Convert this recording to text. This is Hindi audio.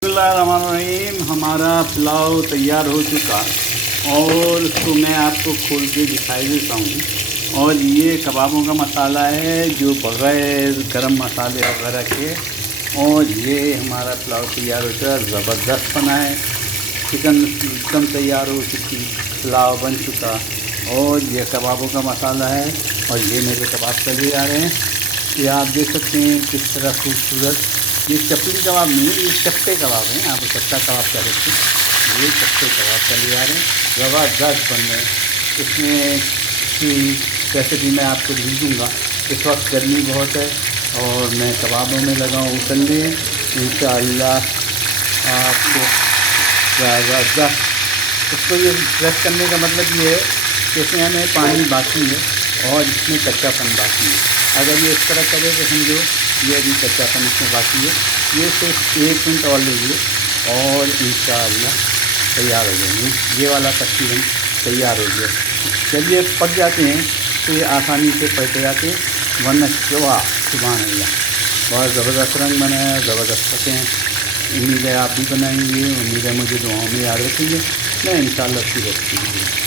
बिस्मिल्लाहिर्रहमानिर्रहीम। हमारा पुलाव तैयार हो चुका और उसको मैं आपको खोल के दिखाई देता हूँ। और ये कबाबों का मसाला है जो बग़ैर गरम मसाले वगैरह के। और ये हमारा पुलाव तैयार हो चुका, ज़बरदस्त बना है। चिकन एकदम तैयार हो चुकी, पुलाव बन चुका। और ये कबाबों का मसाला है और ये मेरे कबाब चले जा रहे हैं। ये आप देख सकते हैं किस तरह खूबसूरत। ये चपली कबाब नहीं है, ये चप्टे कबाब हैं। आप चप्टा कबाब कह सकते हैं। ये चप्टे कबाब चले जा रहे हैं, ज़बरदस्त बन रहे हैं। इसमें की रेसिपी मैं आपको भेज दूँगा। इस वक्त गर्मी बहुत है और मैं कबाबों में लगा हूँ तलने। इंशाअल्लाह आपको ज़बरदस्त। इसको ये प्रेस करने का मतलब ये है कि इसमें हमें पानी बाकी है और इसमें कच्चापन बाकी है। अगर ये इस तरह करे तो समझो ये अभी कच्चापन इसमें बाकी है। ये सिर्फ 1 मिनट और लीजिए और इंशाअल्लाह तैयार हो जाएंगे। ये वाला तकरीबन तैयार हो गया। जब ये पक जाते हैं तो ये आसानी से पलट जाते हैं, वरना सुभान अल्लाह बहुत ज़बरदस्त रंग बना है, ज़बरदस्त पके हैं। उम्मीद है आप भी बनाएंगे। उम्मीद है मुझे दुआओं में याद रखेंगे। मैं इंशाअल्लाह उसकी रेसिपी दूँगा।